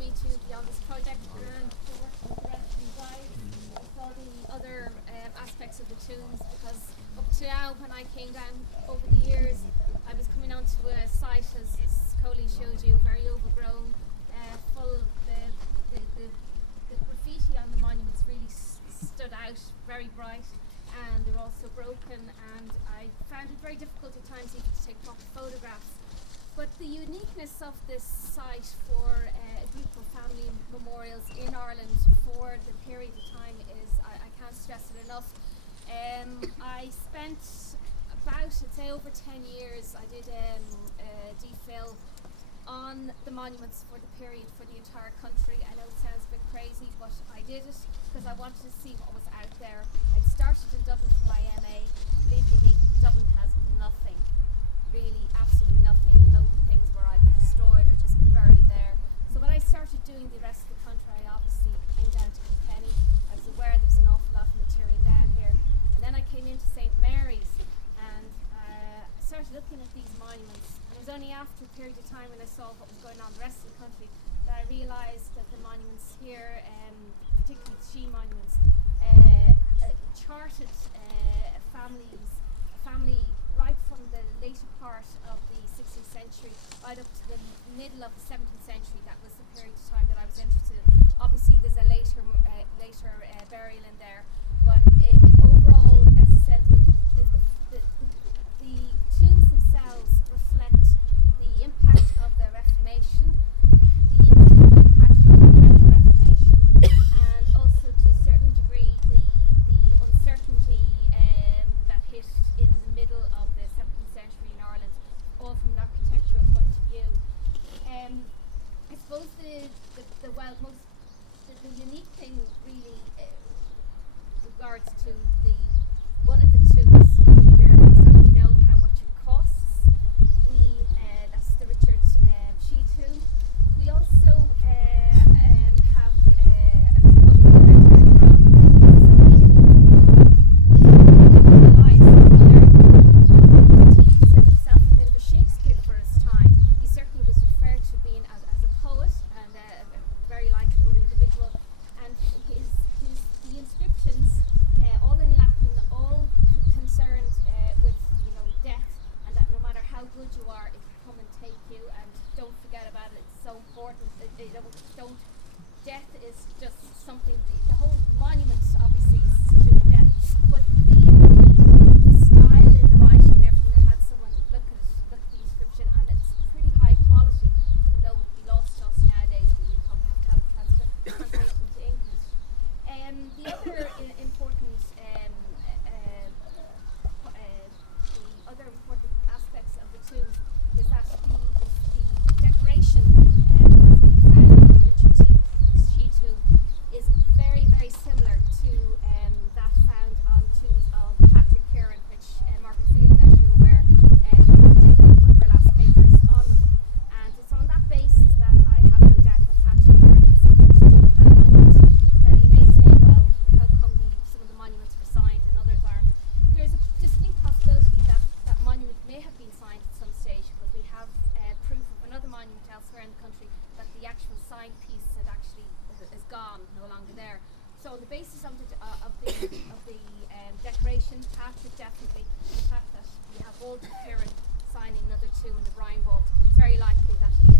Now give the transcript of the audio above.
me to be on this project and to work with the rest of you guys with all the other aspects of the tunes, because up to now, when I came down over the years, I was coming onto a site, as Coley showed you, very overgrown, full. The graffiti on the monuments really stood out, very bright, and they're also broken, and I found it very difficult at times even to take proper photographs. But the uniqueness of this site for beautiful family memorials in Ireland for the period of time is, I can't stress it enough. I spent about, I'd say, over 10 years. I did defill on the monuments for the period for the entire country. I know it sounds a bit crazy, but I did it because I wanted to see what was out there. I'd started in Dublin for my MA. Believe you me, Dublin has nothing, really absolutely nothing. Loads of things were either destroyed or just barely there. So when I started doing the rest of the country, I obviously came down to Kilkenny. I was aware there was an awful lot of material down here. And then I came into St.Marys and I started looking at these monuments. And it was only after a period of time when I saw what was going on in the rest of the country that I realised that the monuments here, particularly the She monuments, charted a family right from the later part of the 16th century right up to the middle of the 17th century. That was the period of time that I was interested in. Obviously there's a later burial in there, but overall, as I said, the tombs themselves reflect the impact of the Reformation, the impact of the Counter-Reformation, and also to a certain degree the uncertainty that hit in the middle of the 17th century in Ireland, all from an architectural point of view. I suppose the unique thing really regards to one of the tombs here is that we know how much it costs. That's the Richard She tomb. We also have, as probably he considered himself a bit of a Shakespeare for his time. He certainly was referred to being as a poet and a very likeable individual. And the inscriptions, all in Latin, all concerned with death, and that no matter how good you are, it will come and take you. And don't forget about it; it's so important. Death is just something. The whole monument, obviously, is to do with death, but the style in the writing and everything. I had someone look at the inscription, and it's pretty high quality, even though it would be lost to us nowadays. We would probably have to have translation to English. The other important aspects of the tomb is that the decoration that has been found on the Richard She tomb is very, very similar to that found on tombs of Patrick Kieran, which Margaret Phelan, as you're aware, did one of her last papers on them. And it's on that basis that I have no doubt that Patrick Kieran has something to do with that monument. Now you may say, well, how come some of the monuments were signed and others aren't? There's a distinct possibility that that monument may have been signed at some stage, because we have proof of another monument elsewhere in the country that the actual sign piece is gone, no longer there. So on the basis of the decoration, Patrick definitely, the fact that we have Walter Kieran signing another two in the Brian Vault, it's very likely that he